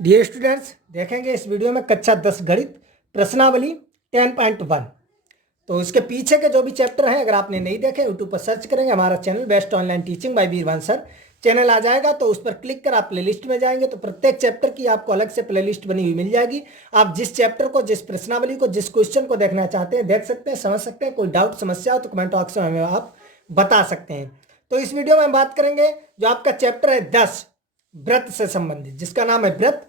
Dear students, देखेंगे इस video में कक्षा 10 गणित प्रश्नावली 10.1। तो उसके पीछे के जो भी चैप्टर हैं, अगर आपने नहीं देखे यूट्यूब पर सर्च करेंगे हमारा channel best online teaching by Veervansh sir channel आ जाएगा। तो उस पर क्लिक कर आप प्लेलिस्ट में जाएंगे तो प्रत्येक चैप्टर की आपको अलग से प्लेलिस्ट बनी हुई मिल जाएगी। आप जिस चैप्टर को, जिस प्रश्नावली को, जिस क्वेश्चन को देखना चाहते हैं देख सकते हैं, समझ सकते हैं। कोई डाउट समस्या हो तो कमेंट बॉक्स में हमें आप बता सकते हैं। तो इस वीडियो में हम बात करेंगे जो आपका चैप्टर है 10 व्रत से संबंधित, जिसका नाम है व्रत।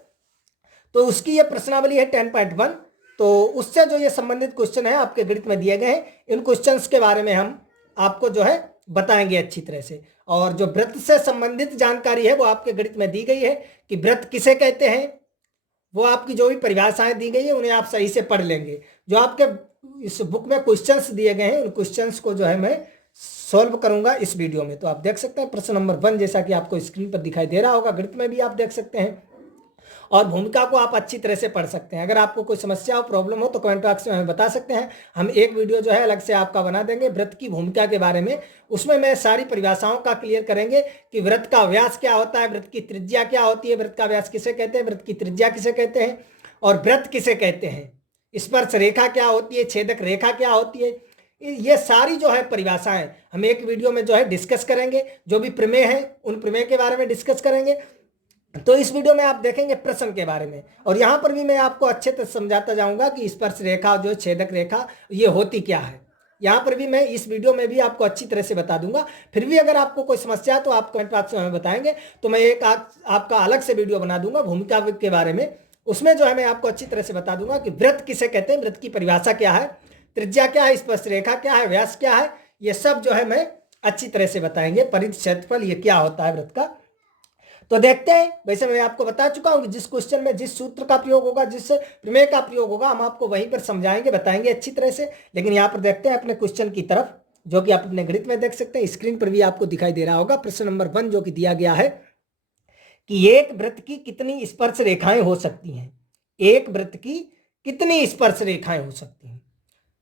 तो उसकी ये प्रश्नावली है 10.1। तो उससे जो ये संबंधित क्वेश्चन है आपके गणित में दिए गए हैं, इन क्वेश्चंस के बारे में हम आपको जो है बताएंगे अच्छी तरह से। और जो व्रत से संबंधित जानकारी है वो आपके गणित में दी गई है कि व्रत किसे कहते हैं, वो आपकी जो भी परिभाषाएं दी गई है उन्हें आप सही से पढ़ लेंगे। जो आपके इस बुक में क्वेश्चंस दिए गए हैं उन क्वेश्चंस को जो है मैं सॉल्व करूंगा इस वीडियो में। तो आप देख सकते हैं प्रश्न नंबर 1 जैसा कि आपको स्क्रीन पर दिखाई दे रहा होगा, गणित में भी आप देख सकते हैं। और भूमिका को आप अच्छी तरह से पढ़ सकते हैं। अगर आपको कोई समस्या हो, प्रॉब्लम हो तो कमेंट बॉक्स में हमें बता सकते हैं। हम एक वीडियो जो है अलग से आपका बना देंगे व्रत की भूमिका के बारे में। उसमें मैं सारी परिभाषाओं का क्लियर करेंगे कि व्रत का व्यास क्या होता है, व्रत की त्रिज्या क्या होती है, व्रत का व्यास किसे कहते हैं, व्रत की त्रिज्या किसे कहते हैं, और व्रत किसे कहते हैं, स्पर्श रेखा क्या होती है, छेदक रेखा क्या होती है। ये सारी जो है परिभाषाएं हम एक वीडियो में जो है डिस्कस करेंगे। जो भी प्रमेय है उन प्रमेय के बारे में डिस्कस करेंगे। तो इस वीडियो में आप देखेंगे प्रश्न के बारे में, और यहां पर भी मैं आपको अच्छे से समझाता जाऊंगा कि स्पर्श रेखा जो छेदक रेखा ये होती क्या है। यहां पर भी मैं इस वीडियो में भी आपको अच्छी तरह से बता दूंगा। फिर भी अगर आपको कोई समस्या है तो आप कमेंट बॉक्स में हमें बताएंगे, तो मैं एक आपका अलग से वीडियो बना दूंगा भूमिका के बारे में। उसमें जो है मैं आपको अच्छी तरह से बता दूंगा कि व्रत किसे कहते हैं, व्रत की परिभाषा क्या है, त्रिज्या क्या है, स्पर्श रेखा क्या है, व्यास क्या है, ये सब जो है मैं अच्छी तरह से बताएंगे। परिधि क्षेत्रफल ये क्या होता है व्रत का। तो देखते हैं। वैसे मैं आपको बता चुका हूं कि जिस क्वेश्चन में जिस सूत्र का प्रयोग होगा, जिस प्रमेय का प्रयोग होगा, हम आपको वहीं पर समझाएंगे, बताएंगे अच्छी तरह से। लेकिन यहाँ पर देखते हैं अपने क्वेश्चन की तरफ, जो कि आप अपने गणित में देख सकते हैं। स्क्रीन पर भी आपको दिखाई दे रहा होगा प्रश्न नंबर 1 जो कि दिया गया है कि एक वृत्त की कितनी स्पर्श रेखाएं हो सकती हैं। एक वृत्त की कितनी स्पर्श रेखाएं हो सकती हैं।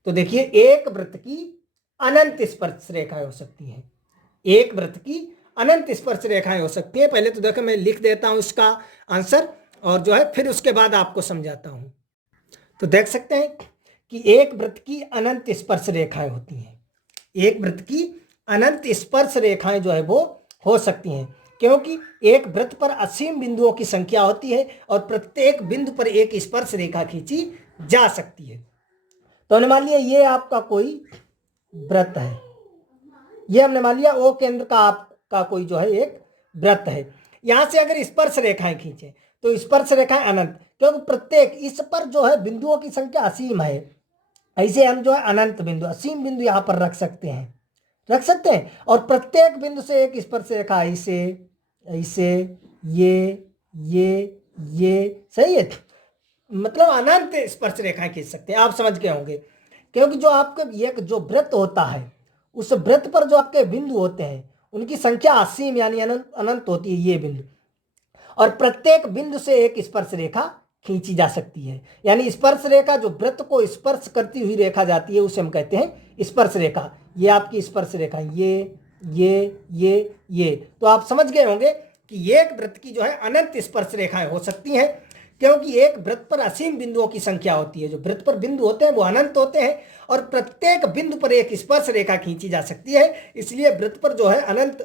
तो देखिए, एक वृत्त की अनंत स्पर्श रेखाएं हो सकती हैं। एक वृत्त की अनंत स्पर्श रेखाएं हो सकती है। पहले तो देखो मैं लिख देता हूं इसका आंसर, और जो है फिर उसके बाद आपको समझाता हूं। तो देख सकते हैं कि एक वृत्त की अनंत स्पर्श रेखाएं होती हैं। एक वृत्त की अनंत स्पर्श रेखाएं जो है वो हो सकती हैं, क्योंकि एक वृत्त पर असीम बिंदुओं की संख्या होती है और प्रत्येक बिंदु पर एक स्पर्श रेखा खींची जा सकती है। तो हमने मान लिया ये आपका कोई वृत्त है, ये हमने मान लिया ओ केंद्र का आपका कोई जो है एक वृत्त है। यहां से अगर स्पर्श रेखाएं खींचे तो स्पर्श रेखाएं अनंत, क्योंकि प्रत्येक इस पर जो है बिंदुओं की संख्या असीम है। ऐसे हम जो है अनंत बिंदु, असीम बिंदु यहां पर रख सकते हैं, रख सकते हैं। और प्रत्येक बिंदु से एक स्पर्श रेखा ऐसे ऐसे ये सही है। मतलब अनंत स्पर्श रेखाएं खींच सकते हैं। आप समझ गए होंगे, क्योंकि जो आपके एक जो वृत्त होता है उस वृत्त पर जो आपके बिंदु होते हैं उनकी संख्या असीम यानी अनंत अनंत होती है, ये बिंदु। और प्रत्येक बिंदु से एक स्पर्श रेखा खींची जा सकती है। यानी स्पर्श रेखा जो वृत्त को स्पर्श करती हुई रेखा जाती है उसे हम कहते हैं स्पर्श रेखा। ये आपकी स्पर्श रेखा, ये तो आप समझ गए होंगे कि एक वृत्त की जो है अनंत स्पर्श रेखाएं हो सकती हैं, क्योंकि एक वृत्त पर असीम बिंदुओं की संख्या होती है। जो वृत्त पर बिंदु होते हैं वो अनंत होते हैं और प्रत्येक बिंदु पर एक स्पर्श रेखा खींची जा सकती है, इसलिए वृत्त पर जो है अनंत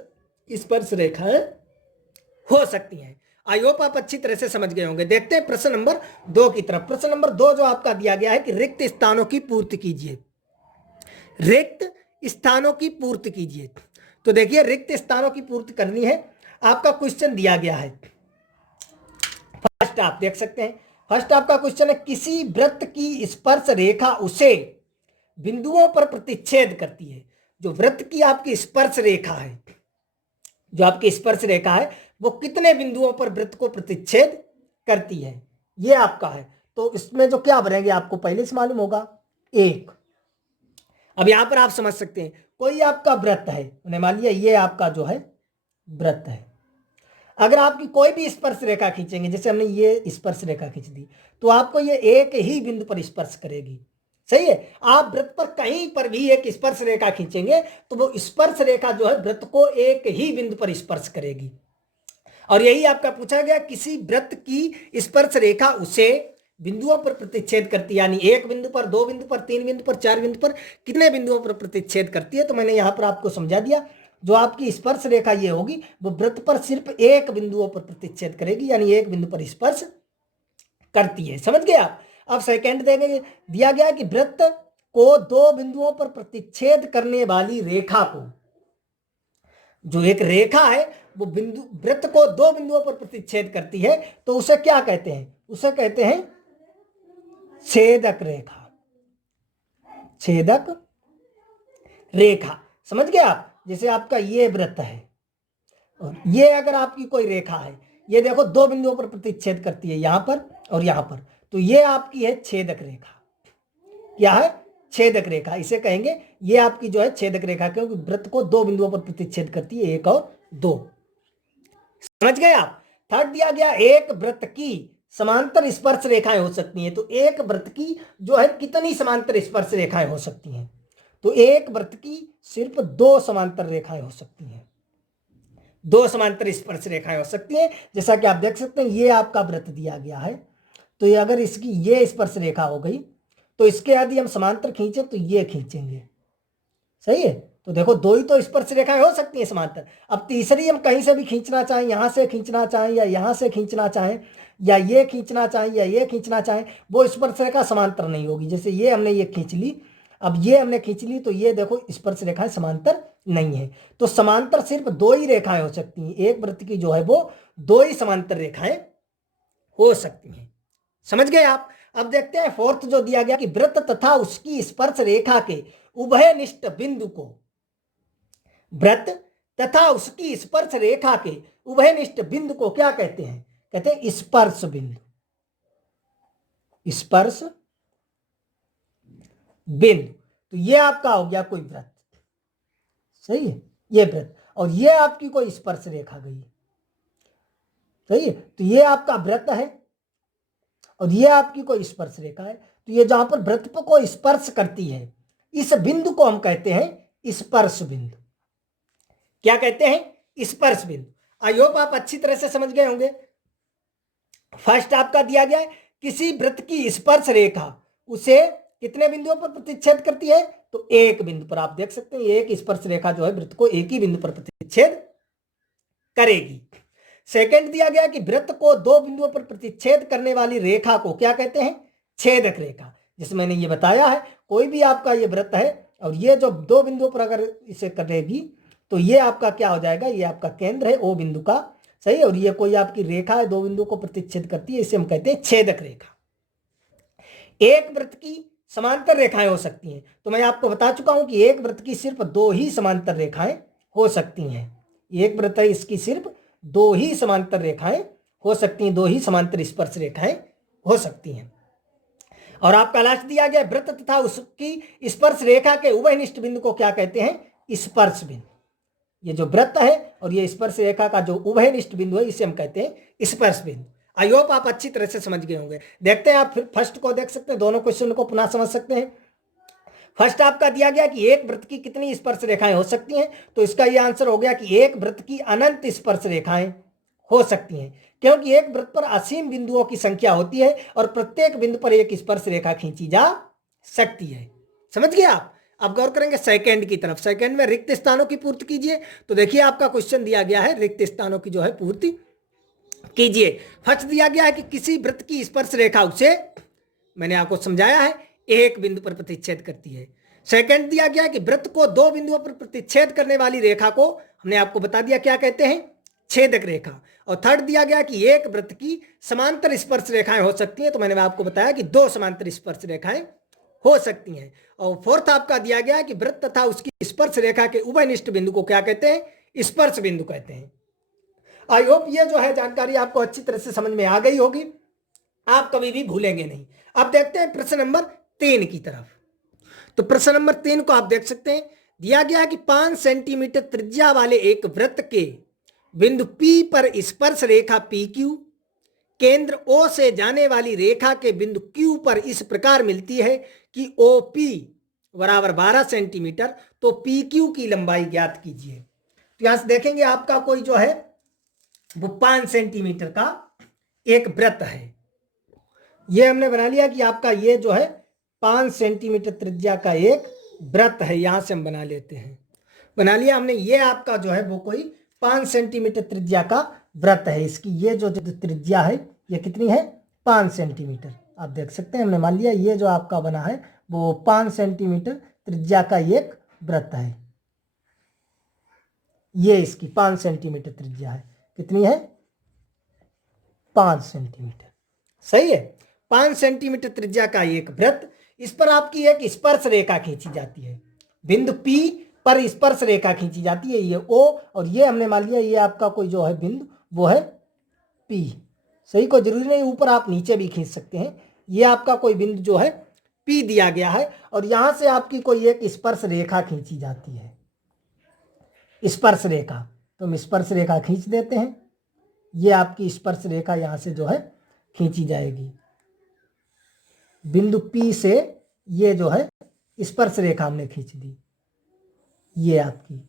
स्पर्श रेखाएं हो सकती हैं। आई होप आप अच्छी तरह से समझ गए होंगे। देखते हैं प्रश्न नंबर 2 की तरफ। प्रश्न नंबर 2 जो आपका दिया गया है कि रिक्त स्थानों की पूर्ति कीजिए। रिक्त स्थानों की पूर्ति कीजिए। तो देखिए, रिक्त स्थानों की पूर्ति करनी है। आपका क्वेश्चन दिया गया है, फर्स्ट आप देख सकते हैं। फर्स्ट आपका क्वेश्चन है किसी वृत्त की स्पर्श रेखा उसे बिंदुओं पर प्रतिच्छेद करती है। जो वृत्त की आपकी स्पर्श रेखा है, जो आपकी स्पर्श रेखा है वो कितने बिंदुओं पर वृत्त को प्रतिच्छेद करती है, ये आपका है। तो इसमें जो क्या बनेंगे आपको पहले से मालूम होगा, एक। अब यहां पर आप समझ सकते हैं, कोई आपका वृत्त है, उन्हें मान लिया ये आपका जो है वृत्त है। अगर आपकी कोई भी स्पर्श रेखा खींचेंगे, जैसे हमने ये स्पर्श रेखा खींच दी, तो आपको ये एक ही बिंदु पर स्पर्श करेगी। सही है। आप वृत्त पर कहीं पर भी एक स्पर्श रेखा खींचेंगे तो वो स्पर्श रेखा जो है वृत्त को एक ही बिंदु पर स्पर्श करेगी। और यही आपका पूछा गया, किसी वृत्त की स्पर्श रेखा उसे बिंदुओं पर प्रतिच्छेद करती है, यानी एक बिंदु पर, दो बिंदु पर, तीन बिंदु पर, चार बिंदु पर, कितने बिंदुओं पर प्रतिच्छेद करती है। तो मैंने यहां पर आपको समझा दिया, जो आपकी स्पर्श रेखा ये होगी वो वृत्त पर सिर्फ एक बिंदुओं पर प्रतिच्छेद करेगी, यानी एक बिंदु पर स्पर्श करती है। समझ गए आप। अब सेकंड देंगे, दिया गया कि वृत्त को दो बिंदुओं पर प्रतिच्छेद करने वाली रेखा को, जो एक रेखा है वो बिंदु वृत्त को दो बिंदुओं पर प्रतिच्छेद करती है, तो उसे क्या कहते हैं, उसे कहते हैं छेदक रेखा। छेदक रेखा, समझ गए आप। जैसे आपका ये वृत्त है और ये अगर आपकी कोई रेखा है, ये देखो दो बिंदुओं पर प्रतिच्छेद करती है, यहां पर और यहां पर, तो ये आपकी है छेदक रेखा। क्या है? छेदक रेखा, इसे कहेंगे ये आपकी जो है छेदक रेखा, क्योंकि वृत्त को दो बिंदुओं पर प्रतिच्छेद करती है, एक और दो। समझ गए आप। थर्ड दिया गया, एक वृत्त की समांतर स्पर्श रेखाएं हो सकती हैं। तो एक वृत्त की जो है कितनी समांतर स्पर्श रेखाएं हो सकती हैं? तो एक वृत्त की सिर्फ दो समांतर रेखाएं हो सकती हैं, दो समांतर स्पर्श रेखाएं हो सकती हैं। जैसा कि आप देख सकते हैं, ये आपका वृत्त दिया गया है, तो ये अगर इसकी ये स्पर्श रेखा हो गई, तो इसके यदि हम समांतर खींचे तो ये खींचेंगे, सही है। तो देखो दो ही तो स्पर्श रेखाएं हो सकती हैं समांतर। अब तीसरी हम कहीं से भी खींचना चाहें, यहां से खींचना चाहें या यहां से खींचना चाहें, या ये खींचना चाहें या ये खींचना चाहें, वो स्पर्श रेखा समांतर नहीं होगी। जैसे ये हमने ये खींच ली, अब ये हमने खींच ली, तो ये देखो स्पर्श रेखाएं समांतर नहीं है। तो समांतर सिर्फ दो ही रेखाएं हो सकती हैं, एक वृत्त की जो है वो दो ही समांतर रेखाएं हो सकती हैं। समझ गए आप। अब देखते हैं फोर्थ जो दिया गया कि वृत्त तथा उसकी स्पर्श रेखा के उभयनिष्ठ बिंदु को, वृत्त तथा उसकी स्पर्श रेखा के उभयनिष्ठ बिंदु को क्या कहते हैं? कहते हैं स्पर्श बिंदु। स्पर्श बिंदु, तो ये आपका हो गया कोई वृत्त, सही है, ये वृत्त, और ये आपकी कोई स्पर्श रेखा गई, सही है। तो ये आपका वृत्त है और ये आपकी कोई स्पर्श रेखा है। तो ये जहां पर वृत्त को स्पर्श करती है, इस बिंदु को हम कहते हैं स्पर्श बिंदु। क्या कहते हैं? स्पर्श बिंदु। आई होप आप अच्छी तरह से समझ गए होंगे। फर्स्ट आपका दिया गया है, किसी वृत्त की स्पर्श रेखा उसे कितने बिंदुओं पर प्रतिच्छेद करती है? तो एक बिंदु पर। आप देख सकते हैं एक स्पर्श रेखा जो है वृत्त को एक ही बिंदु पर प्रतिच्छेद करेगी। सेकंड दिया गया कि वृत्त को दो बिंदुओं पर प्रतिच्छेद करने वाली रेखा को क्या कहते हैं? छेदक रेखा। जिसमें मैंने ये बताया है, कोई भी आपका ये वृत्त है और ये जो दो बिंदुओं पर अगर इसे करेगी, तो ये आपका क्या हो जाएगा? ये आपका केंद्र है ओ बिंदु का, सही। और ये कोई आपकी रेखा है, दो बिंदुओं को प्रतिच्छेद करती है, इसे हम कहते हैं छेदक रेखा। एक वृत्त की समांतर रेखाएं हो सकती हैं। तो मैं आपको बता चुका हूं कि एक वृत्त की सिर्फ दो ही समांतर रेखाएं हो सकती हैं। एक वृत्त है, इसकी सिर्फ दो ही समांतर रेखाएं हो सकती हैं, दो ही समांतर स्पर्श रेखाएं हो सकती हैं। और आपका लास्ट दिया गया, वृत्त तथा उसकी स्पर्श रेखा के उभयनिष्ठ बिंदु को क्या कहते हैं? स्पर्श बिंदु। ये जो वृत्त है और ये स्पर्श रेखा का जो उभयनिष्ठ बिंदु है, इसे हम कहते हैं स्पर्श बिंदु। आई होप आप अच्छी तरह से समझ गए होंगे। देखते हैं, आप फिर फर्स्ट को देख सकते हैं, दोनों क्वेश्चन को पुनः समझ सकते हैं। फर्स्ट आपका दिया गया कि एक वृत्त की कितनी स्पर्श रेखाएं हो सकती हैं? तो इसका यह आंसर हो गया कि एक वृत्त की अनंत स्पर्श रेखाएं हो सकती हैं, क्योंकि एक वृत्त पर असीम बिंदुओं की संख्या होती है और प्रत्येक बिंदु पर एक स्पर्श रेखा खींची जा सकती है। समझ गए आप। अब गौर करेंगे सेकंड की तरफ। सेकंड में रिक्त स्थानों की पूर्ति कीजिए। तो देखिए आपका क्वेश्चन दिया गया है, रिक्त स्थानों की जो है पूर्ति कीजिए। फर्स्ट दिया गया है कि किसी वृत्त की स्पर्श रेखा उसे, मैंने आपको समझाया है, एक बिंदु पर प्रतिच्छेद करती है। सेकंड दिया गया है कि वृत्त को दो बिंदुओं पर प्रतिच्छेद करने वाली रेखा को हमने आपको बता दिया क्या कहते हैं? छेदक रेखा। और थर्ड दिया गया कि एक वृत्त की समांतर स्पर्श रेखाएं हो सकती हैं। तो मैंने आपको बताया कि दो समांतर स्पर्श रेखाएं हो सकती हैं। और फोर्थ आपका दिया गया है कि वृत्त तथा उसकी स्पर्श रेखा के उभयनिष्ठ बिंदु को क्या कहते हैं? स्पर्श बिंदु कहते हैं। आई होप ये जो है जानकारी आपको अच्छी तरह से समझ में आ गई होगी, आप कभी भी भूलेंगे नहीं। अब देखते हैं प्रश्न नंबर 3 की तरफ। तो प्रश्न नंबर 3 को आप देख सकते हैं, दिया गया कि 5 सेंटीमीटर त्रिज्या वाले एक वृत्त के बिंदु P पर स्पर्श रेखा PQ केंद्र O से जाने वाली रेखा के बिंदु Q पर इस प्रकार मिलती है कि OP बराबर 12 सेंटीमीटर। तो PQ की लंबाई ज्ञात कीजिए। तो यहां से देखेंगे आपका कोई जो है वो 5 सेंटीमीटर का एक वृत्त है। ये हमने बना लिया कि आपका ये जो है 5 सेंटीमीटर त्रिज्या का एक वृत्त है। यहां से हम बना लेते हैं, बना लिया हमने। ये आपका जो है वो कोई 5 सेंटीमीटर त्रिज्या का वृत्त है। इसकी ये जो त्रिज्या है ये कितनी है, 5 सेंटीमीटर। आप देख सकते हैं हमने मान लिया ये जो आपका बना है वो 5 सेंटीमीटर त्रिज्या का एक वृत्त है। ये इसकी 5 सेंटीमीटर त्रिज्या है। कितनी है, 5 सेंटीमीटर। सही है, 5 सेंटीमीटर त्रिज्या का एक वृत्त। इस पर आपकी एक स्पर्श रेखा खींची जाती है। बिंदु P पर स्पर्श रेखा खींची जाती है, ये O, और ये हमने मान लिया ये आपका कोई जो है बिंदु वो है P। सही, कोई जरूरी नहीं ऊपर, आप नीचे भी खींच सकते हैं। ये आपका कोई बिंदु जो है P दिया गया है, और यहां से आपकी कोई एक स्पर्श रेखा खींची जाती है। स्पर्श रेखा, तो हम स्पर्श रेखा खींच देते हैं। ये आपकी स्पर्श रेखा यहां से जो है खींची जाएगी। बिंदु P से ये जो है स्पर्श रेखा हमने खींच दी। ये आपकी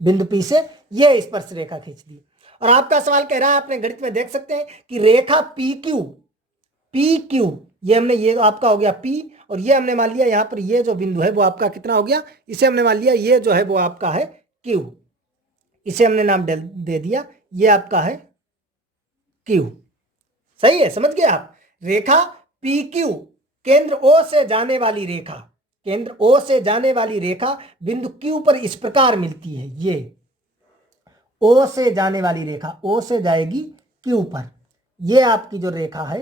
बिंदु P से ये स्पर्श रेखा खींच दी। और आपका सवाल कह रहा है, आपने गणित में देख सकते हैं कि रेखा PQ, ये हमने, ये आपका हो गया P, और ये हमने मान लिया यहाँ पर ये जो बिंदु है वो आपका कितना हो गया, इसे हमने मान लिया ये जो है वो आपका है Q। इसे हमने नाम दे दिया, ये आपका है Q। सही है, समझ गए आप। रेखा PQ, केंद्र O से जाने वाली रेखा, केंद्र O से जाने वाली रेखा बिंदु Q पर इस प्रकार मिलती है। ये O से जाने वाली रेखा O से जाएगी Q पर। ये आपकी जो रेखा है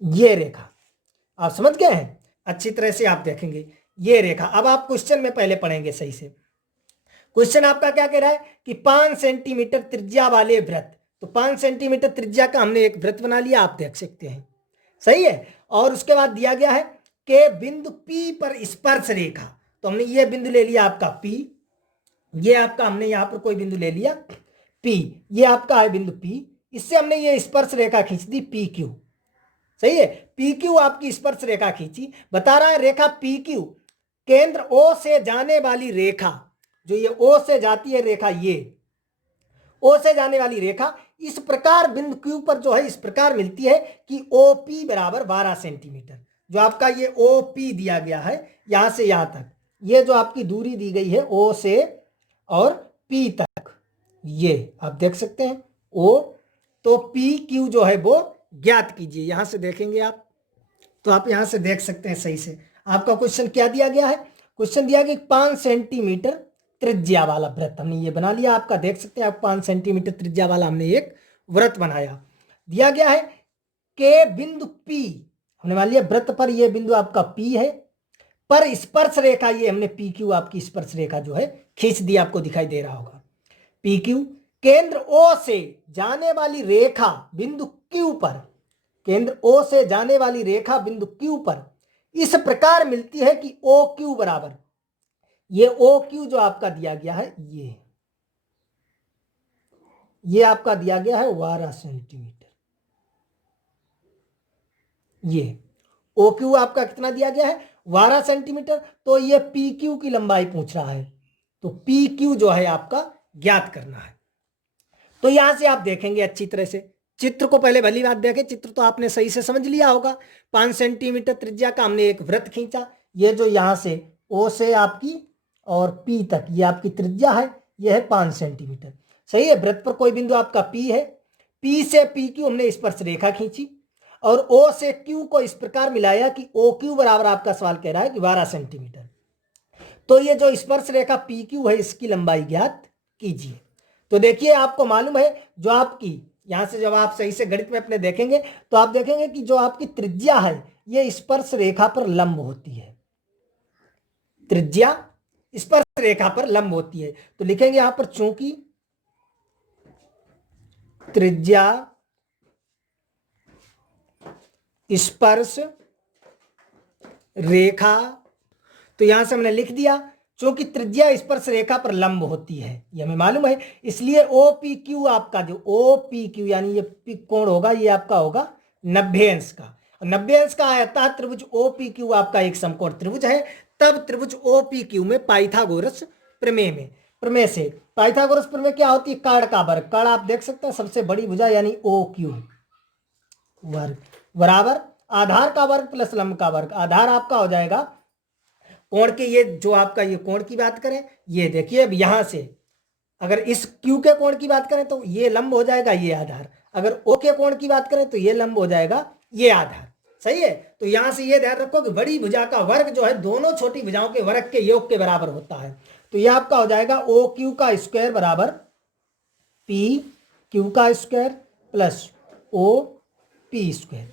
ये रेखा आप समझ गए हैं, अच्छी तरह से आप देखेंगे ये रेखा। अब आप क्वेश्चन में पहले पढ़ेंगे सही से। क्वेश्चन आपका क्या कह रहा है कि 5 सेंटीमीटर त्रिज्या वाले वृत्त, तो 5 सेंटीमीटर त्रिज्या का हमने एक वृत्त बना लिया, आप देख सकते हैं। सही है, और उसके बाद दिया गया है कि बिंदु P पर स्पर्श रेखा, तो हमने ये बिंदु ले लिया आपका P, ये आपका हमने यहां पर कोई बिंदु ले लिया P, ये आपका है बिंदु P, इससे हमने ये स्पर्श रेखा खींच दी PQ। सही है, PQ आपकी स्पर्श रेखा खींची। बता रहा है रेखा PQ केंद्र O से जाने वाली रेखा, जो ये O से जाती है रेखा, ये O से जाने वाली रेखा इस प्रकार बिंदु Q पर जो है इस प्रकार मिलती है कि OP बराबर 12 सेंटीमीटर। जो आपका ये OP दिया गया है यहां से यहां तक, ये जो आपकी दूरी दी गई है O से और P तक, ये आप देख सकते हैं O, तो PQ जो है वो ज्ञात कीजिए। यहां से देखेंगे आप, तो आप यहां से देख सकते हैं सही से। आपका क्वेश्चन क्या दिया गया है, क्वेश्चन दिया गया 5 सेंटीमीटर त्रिज्या वाला वृत्त, हमने ये बना लिया। आपका देख सकते हैं आप 5 सेंटीमीटर त्रिज्या वाला हमने एक वृत्त बनाया। दिया गया है कि बिंदु P, हमने मान लिया वृत्त पर ये बिंदु आपका P है, पर स्पर्श रेखा ये हमने PQ आपकी स्पर्श रेखा जो है खींच दी, आपको दिखाई दे रहा होगा। PQ केंद्र O से जाने वाली रेखा बिंदु Q पर, केंद्र O से जाने वाली रेखा बिंदु Q पर इस प्रकार मिलती है कि OQ बराबर, ये OQ जो आपका दिया गया है ये आपका दिया गया है 12 सेंटीमीटर। ये OQ आपका कितना दिया गया है, 12 सेंटीमीटर। तो ये PQ की लंबाई पूछ रहा है, तो PQ जो है आपका ज्ञात करना है। तो यहां से आप देखेंगे अच्छी तरह से, चित्र को पहले भली बात देखें, चित्र तो आपने सही से समझ लिया होगा। 5 सेंटीमीटर त्रिज्या का हमने एक वृत्त खींचा, ये जो यहां से O से आपकी और P तक ये आपकी त्रिज्या है, ये है 5 सेंटीमीटर। सही है, वृत्त पर कोई बिंदु आपका P है, P से PQ हमने स्पर्श रेखा खींची, और O से Q को इस प्रकार मिलाया कि OQ बराबर, आपका सवाल कह रहा है कि 12 सेंटीमीटर। तो ये जो स्पर्श रेखा PQ है इसकी लंबाई ज्ञात कीजिए। तो देखिए आपको मालूम है, जो आपकी यहां से जब आप सही से गणित में अपने देखेंगे तो आप देखेंगे कि जो आपकी त्रिज्या है ये स्पर्श रेखा पर लंब होती है, त्रिज्या स्पर्श रेखा पर लंब होती है। तो लिखेंगे यहां पर चूंकि त्रिज्या स्पर्श रेखा, तो यहां से हमने लिख दिया चूंकि त्रिज्या स्पर्श रेखा पर लंब होती है, ये हमें मालूम है, इसलिए OPQ आपका जो OPQ यानी ये कोण होगा ये आपका होगा 90 अंश का। 90 अंश का आयताकार त्रिभुज OPQ आपका एक समकोण त्रिभुज है, तब त्रिभुज OPQ में पाइथागोरस प्रमेय से पाइथागोरस प्रमेय क्या होती है? कर्ण का वर्ग, कर्ण आप देख सकते हैं सबसे बड़ी भुजा यानी OQ वर्ग बराबर आधार का वर्ग प्लस लंब का वर्ग। आधार आपका हो जाएगा कोण के, ये जो आपका ये कोण की बात करें, ये देखिए अब यहां से अगर इस Q के कोण की बात करें तो ये लंब हो जाएगा ये आधार, अगर O के कोण की बात करें तो ये लंब हो जाएगा ये आधार। सही है, तो यहां से ये ध्यान रखो कि बड़ी भुजा का वर्ग जो है दोनों छोटी भुजाओं के वर्ग के योग के बराबर होता है। तो यह आपका हो जाएगा OQ का स्क्वायर बराबर PQ का स्क्वायर प्लस OP स्क्वायर।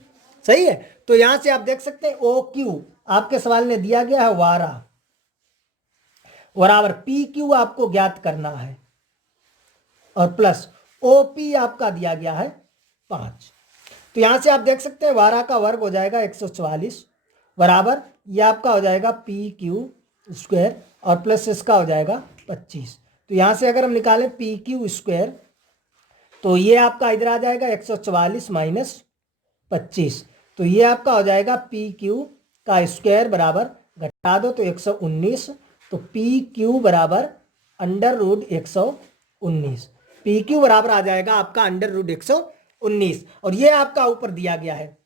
सही है, तो यहां से आप देख सकते हैं OQ आपके सवाल में दिया गया है 12 बराबर PQ आपको ज्ञात करना है और प्लस OP आपका दिया गया है 5। तो यहां से आप देख सकते हैं 12 का वर्ग हो जाएगा 144 बराबर ये आपका हो जाएगा PQ स्क्वायर और प्लस इसका हो जाएगा 25। तो यहां से अगर हम निकालें PQ स्क्वायर तो ये आपका इधर आ जाएगा 144 माइनस 25, तो ये आपका हो जाएगा PQ का स्क्वायर बराबर घटा दो तो 119, तो PQ बराबर अंडर रूट 119, PQ बराबर आ जाएगा आपका अंडर रूट 119। और ये आपका ऊपर दिया गया है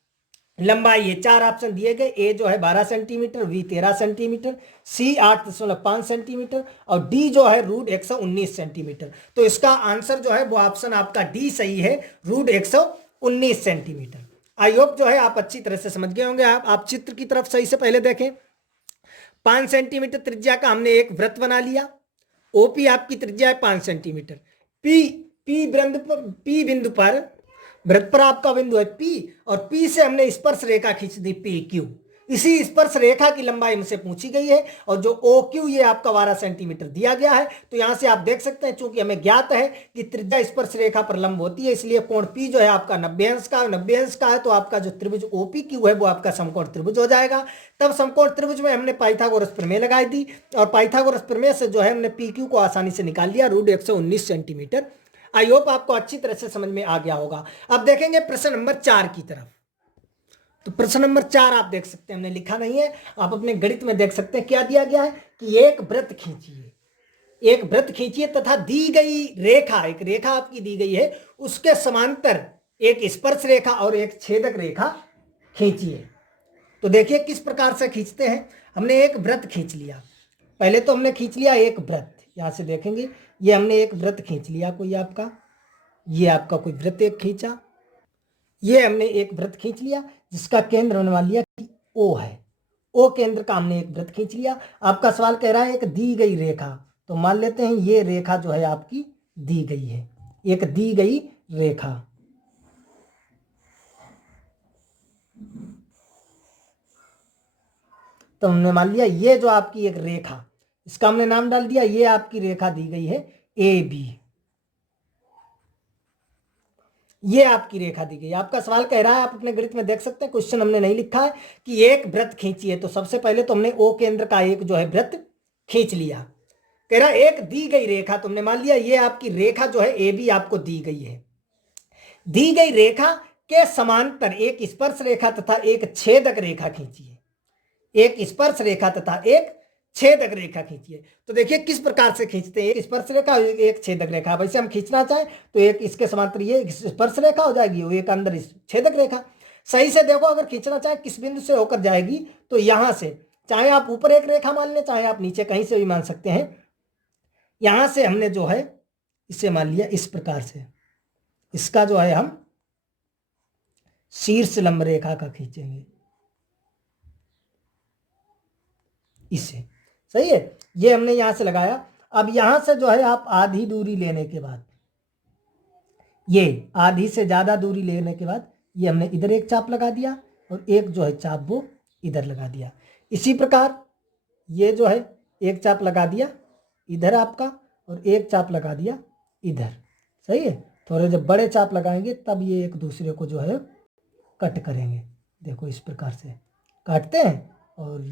लंबाई, ये 4 ऑप्शन दिए गए, ए जो है 12 सेंटीमीटर, बी 13 सेंटीमीटर, सी 8.5 सेंटीमीटर और डी जो है रूट 119 सेंटीमीटर। तो इसका आंसर जो है वो ऑप्शन आपका डी सही है, रूट 119 सेंटीमीटर। आई होप जो है आप अच्छी तरह से समझ गए होंगे। आप चित्र की तरफ सही से पहले देखें। 5 सेंटीमीटर त्रिज्या का हमने एक वृत्त बना लिया, ओपी आपकी त्रिज्या है 5 सेंटीमीटर, पी बिंदु पर वृत्त पर आपका बिंदु है P और P से हमने स्पर्श रेखा खींच दी PQ। इसी स्पर्श रेखा की लंबाई हमसे पूछी गई है और जो OQ ये आपका 12 सेंटीमीटर दिया गया है। तो यहां से आप देख सकते हैं चूंकि हमें ज्ञात है कि त्रिज्या स्पर्श रेखा पर लंब होती है, इसलिए कोण P जो है आपका 90 अंश का, 90 अंश का है तो आपका जो त्रिभुज OPQ है वो आपका समकोण त्रिभुज हो जाएगा। तब समकोण त्रिभुज में हमने पाइथागोरस प्रमेय लगाई दी और पाइथागोरस प्रमेय से जो है हमने PQ को आसानी से निकाल लिया, रूट 119 सेंटीमीटर। आई होप आपको अच्छी तरह से समझ में आ गया होगा। अब देखेंगे प्रश्न नंबर 4 की तरफ। तो प्रश्न नंबर 4 आप देख सकते हैं, हमने लिखा नहीं है, आप अपने गणित में देख सकते हैं क्या दिया गया है कि एक वृत्त खींचिए, एक वृत्त खींचिए तथा दी गई रेखा, एक रेखा आपकी दी गई है उसके समांतर एक स्पर्श रेखा और एक छेदक रेखा खींचिए। तो देखिए किस प्रकार से खींचते हैं। हमने एक वृत्त खींच लिया, पहले तो हमने खींच लिया एक वृत्त, यहां से देखेंगे ये हमने एक वृत्त खींच लिया, कोई आपका ये आपका कोई वृत्त एक खींचा, ये हमने एक वृत्त खींच लिया जिसका केंद्र हमने मान लिया कि O है, O केंद्र का हमने एक वृत्त खींच लिया। आपका सवाल कह रहा है एक दी गई रेखा, तो मान लेते हैं ये रेखा जो है आपकी दी गई है, एक दी गई रेखा। तो हमने मान लिया ये जो आपकी एक रेखा, इसका हमने नाम डाल दिया, ये आपकी रेखा दी गई है AB, ये आपकी रेखा दी गई। आपका सवाल कह रहा है, आप अपने गणित में देख सकते हैं, क्वेश्चन हमने नहीं लिखा है कि एक वृत्त खींची है, तो सबसे पहले तो हमने O केंद्र का एक जो है वृत्त खींच लिया। कह रहा एक दी गई रेखा, तुमने मान लिया ये आपकी रेखा जो है AB आपको दी गई है, दी गई रेखा के समांतर एक स्पर्श रेखा तथा एक छेदक रेखा खींचिए, एक स्पर्श रेखा तथा एक छेदक रेखा खींचिए। तो देखिए किस प्रकार से खींचते हैं, एक स्पर्श रेखा एक छेदक रेखा। वैसे हम खींचना चाहें तो एक इसके समांतर ये स्पर्श रेखा हो जाएगी, एक अंदर छेदक रेखा। सही से देखो, अगर खींचना चाहे किस बिंदु से होकर जाएगी तो यहां से, चाहे आप ऊपर एक रेखा मान लें चाहे आप नीचे कहीं से भी मान सकते हैं। यहां से हमने जो है इसे मान लिया इस प्रकार से, इसका जो है हम शीर्ष लंब रेखा का खींचेंगे इसे। सही है, ये हमने यहां से लगाया। अब यहां से जो है आप आधी दूरी लेने के बाद, ये आधी से ज्यादा दूरी लेने के बाद ये हमने इधर एक चाप लगा दिया और एक जो है चाप वो इधर लगा दिया। इसी प्रकार ये जो है एक चाप लगा दिया इधर आपका और एक चाप लगा दिया इधर। सही है, थोड़े जब बड़े चाप लगाएंगे तब ये एक दूसरे को जो है कट करेंगे। देखो इस प्रकार से काटते हैं और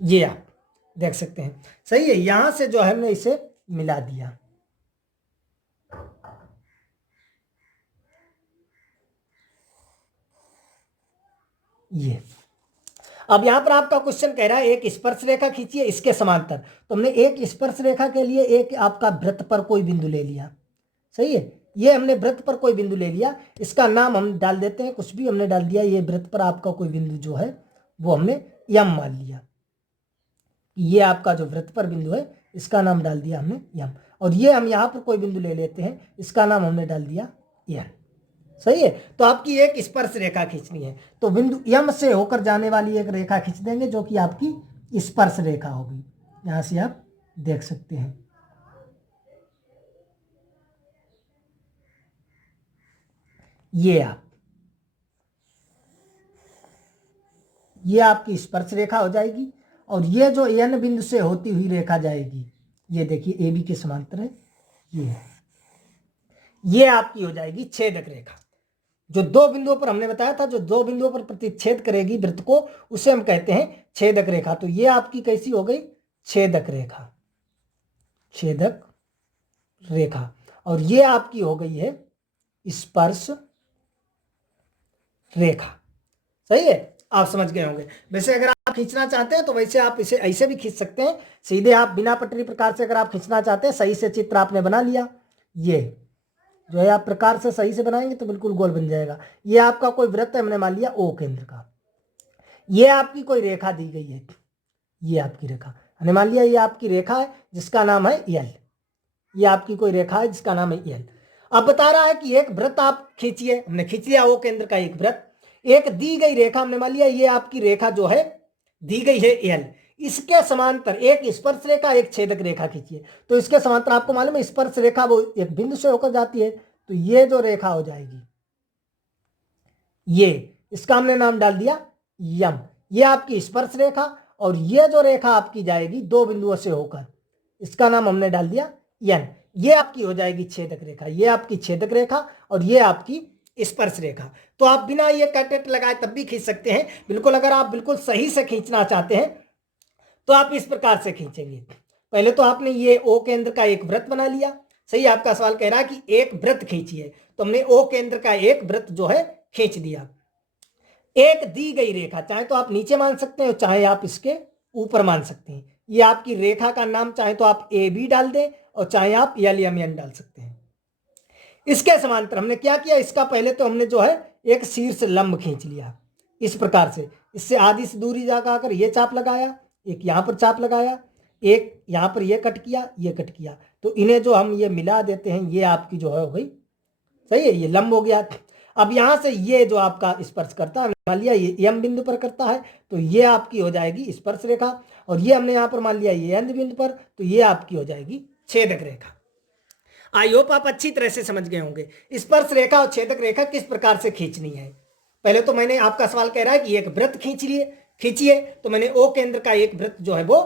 ये आप देख सकते हैं। सही है, यहां से जो है हमने इसे मिला दिया। ये अब यहां पर आपका क्वेश्चन कह रहा है एक स्पर्श रेखा खींचिए इसके समांतर। तो हमने एक स्पर्श रेखा के लिए एक आपका वृत्त पर कोई बिंदु ले लिया। सही है, ये हमने वृत्त पर कोई बिंदु ले लिया, इसका नाम हम डाल देते हैं, कुछ भी हमने डाल दिया। ये वृत्त पर आपका कोई बिंदु जो है वो हमने यम मान लिया। ये आपका जो वृत्त पर बिंदु है इसका नाम डाल दिया हमने यम। और ये हम यहाँ पर कोई बिंदु ले लेते हैं, इसका नाम हमने डाल दिया एन। सही है, तो आपकी एक स्पर्श रेखा खींचनी है, तो बिंदु यम से होकर जाने वाली एक रेखा खींच देंगे जो कि आपकी स्पर्श रेखा होगी। यहां से आप देख सकते हैं, ये आपकी स्पर्श रेखा हो जाएगी। और ये जो एन बिंदु से होती हुई रेखा जाएगी, ये देखिए ए बी के समांतर है, ये आपकी हो जाएगी छेदक रेखा। जो दो बिंदुओं पर हमने बताया था, जो दो बिंदुओं पर प्रतिच्छेद करेगी वृत्त को, उसे हम कहते हैं छेदक रेखा। तो ये आपकी कैसी हो गई? छेदक रेखा, छेदक रेखा। और ये आपकी हो गई है स्पर्श रेखा। सही है, आप समझ गए होंगे। वैसे अगर आप खींचना चाहते हैं तो वैसे आप इसे ऐसे भी खींच सकते हैं, सीधे आप बिना पटरी प्रकार से अगर आप खींचना चाहते हैं, सही से चित्र आपने बना लिया, ये जो है आप प्रकार से सही से बनाएंगे तो बिल्कुल गोल बन जाएगा। ये आपका कोई वृत्त है, हमने मान लिया ओ केंद्र का। ये आपकी कोई रेखा दी गई है, ये आपकी रेखा हमने मान लिया, ये आपकी रेखा है जिसका नाम है एल। ये आपकी कोई रेखा है जिसका नाम है एल। अब बता रहा है कि एक वृत्त आप खींचिए, हमने खींच लिया ओ केंद्र का एक वृत्त। एक दी गई रेखा हमने मान लिया, ये आपकी रेखा जो है दी गई है एल, इसके समांतर एक स्पर्श रेखा एक छेदक रेखा खींचिए। तो इसके समांतर आपको मालूम है स्पर्श रेखा वो एक बिंदु से होकर जाती है, तो ये जो रेखा हो जाएगी, ये इसका हमने नाम डाल दिया यम। ये आपकी स्पर्श रेखा, और ये जो रेखा आपकी जाएगी दो बिंदुओं से होकर, इसका नाम हमने डाल दिया एन। ये आपकी हो जाएगी छेदक रेखा, ये आपकी छेदक रेखा और ये आपकी स्पर्श रेखा। तो आप बिना ये कट लगाए तब भी खींच सकते हैं। बिल्कुल अगर आप बिल्कुल सही से खींचना चाहते हैं तो आप इस प्रकार से खींचेंगे। पहले तो आपने ये ओ केंद्र का एक वृत्त बना लिया। सही, आपका सवाल कह रहा है कि एक वृत्त खींचिए, तो हमने ओ केंद्र का एक वृत्त जो है खींच दिया। एक दी गई रेखा, चाहे तो आप नीचे मान सकते हैं, चाहे आप इसके ऊपर मान सकते हैं। ये आपकी रेखा का नाम चाहे तो आप ए बी डाल दें और चाहे आप एल एम एन डाल सकते हैं। इसके समांतर हमने क्या किया, इसका पहले तो हमने जो है एक शीर्ष लंब खींच लिया इस प्रकार से। इससे आधी से दूरी जाकर ये चाप लगाया, एक यहाँ पर चाप लगाया, एक यहाँ पर ये कट किया, ये कट किया। तो इन्हें जो हम ये मिला देते हैं, ये आपकी जो है हो गई। सही है, ये लंब हो गया। अब यहाँ से ये जो आपका स्पर्श करता है, मान लिया ये एम बिंदु पर करता है, तो ये आपकी हो जाएगी स्पर्श रेखा। और ये हमने यहाँ पर मान लिया ये एन बिंदु पर, तो ये आपकी हो जाएगी छेदक रेखा। आई होप आप अच्छी तरह से समझ गए होंगे स्पर्श रेखा और छेदक रेखा किस प्रकार से खींचनी है। पहले तो मैंने, आपका सवाल कह रहा है कि एक वृत्त खींचिए, तो मैंने ओ केंद्र का एक वृत्त जो है वो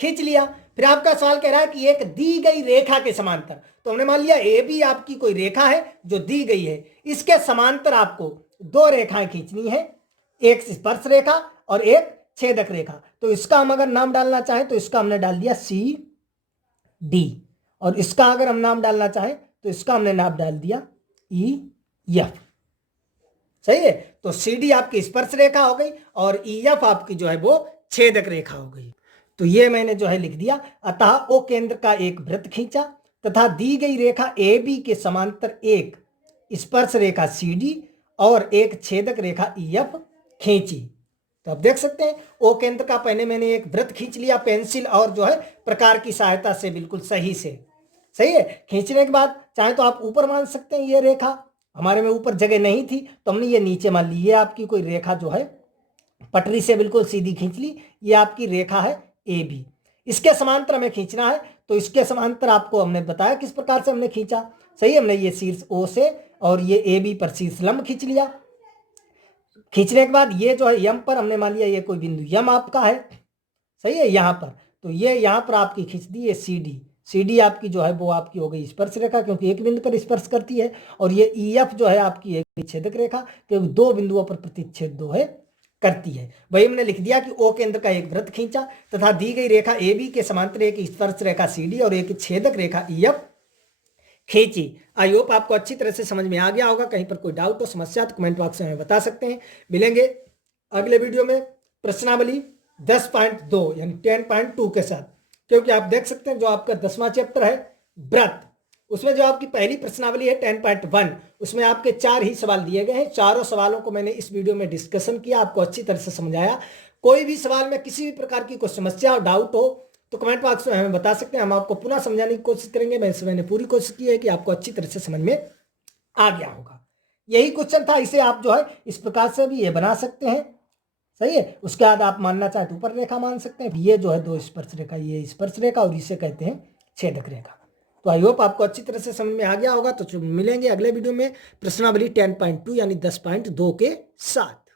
खींच लिया। फिर आपका सवाल कह रहा है कि एक दी गई रेखा के समांतर, तो हमने मान लिया ए बी आपकी कोई रेखा है जो दी गई है, इसके समांतर आपको दो रेखाएं खींचनी है, एक स्पर्श रेखा और एक छेदक रेखा। तो इसका हम अगर नाम डालना चाहें तो इसका हमने डाल दिया सी डी, और इसका अगर हम नाम डालना चाहें तो इसका हमने नाम डाल दिया ई एफ। सही है, तो सी डी आपकी स्पर्श रेखा हो गई और ई एफ आपकी जो है वो छेदक रेखा हो गई। तो ये मैंने जो है लिख दिया, अतः ओ केंद्र का एक वृत्त खींचा तथा दी गई रेखा ए बी के समांतर एक स्पर्श रेखा सी डी और एक छेदक रेखा ई एफ खींची। तो आप देख सकते हैं ओ केंद्र का पहले मैंने एक वृत्त खींच लिया पेंसिल और जो है प्रकार की सहायता से, बिल्कुल सही से। सही है, खींचने के बाद चाहे तो आप ऊपर मान सकते हैं, ये रेखा हमारे में ऊपर जगह नहीं थी तो हमने ये नीचे मान ली। ये आपकी कोई रेखा जो है पटरी से बिल्कुल सीधी खींच ली, ये आपकी रेखा है ए बी। इसके समांतर हमें खींचना है, तो इसके समांतर आपको हमने बताया किस प्रकार से हमने खींचा। सही, हमने ये शीर्ष ओ से और ये ए बी पर शीर्ष लंब खींच लिया। खींचने के बाद ये जो है यम पर हमने मान लिया ये कोई बिंदु यम आपका है। सही है, यहाँ पर तो ये यहाँ पर आपकी खींच दी ये सी डी आपकी जो है वो आपकी हो गई स्पर्श रेखा, क्योंकि एक बिंदु पर स्पर्श करती है। और ये ई एफ जो है आपकी एक छेदक रेखा, क्योंकि दो बिंदुओं पर प्रतिच्छेद दो है करती है। वही हमने लिख दिया कि ओ केंद्र का एक वृत्त खींचा तथा दी गई रेखा ए बी के समांतर एक स्पर्श रेखा सी डी और एक छेदक रेखा ई एफ खींची। आई होप आपको अच्छी तरह से समझ में आ गया होगा। कहीं पर कोई डाउट हो समस्या तो कमेंट बॉक्स में बता सकते हैं। मिलेंगे अगले वीडियो में प्रश्नावली 10.2 यानी 10.2 के साथ, क्योंकि आप देख सकते हैं जो आपका 10वां चैप्टर है व्रत, उसमें जो आपकी पहली प्रश्नावली है 10.1 उसमें आपके 4 ही सवाल दिए गए हैं। चारों सवालों को मैंने इस वीडियो में डिस्कशन किया, आपको अच्छी तरह से समझाया। कोई भी सवाल में किसी भी प्रकार की कोई समस्या और डाउट हो तो कमेंट बॉक्स में हमें बता सकते हैं, हम आपको पुनः समझाने की कोशिश करेंगे। मैंने पूरी कोशिश की है कि आपको अच्छी तरह से समझ में आ गया होगा। यही क्वेश्चन था, इसे आप जो है इस प्रकार से भी ये बना सकते हैं, सही है। उसके बाद आप मानना चाहे तो ऊपर रेखा मान सकते हैं। ये जो है 2 स्पर्श रेखा, ये स्पर्श रेखा और इसे कहते हैं छेदक रेखा। तो आई होप आपको अच्छी तरह से समझ में आ गया होगा। तो मिलेंगे अगले वीडियो में प्रश्नावली 10.2 यानी 10.2 के साथ।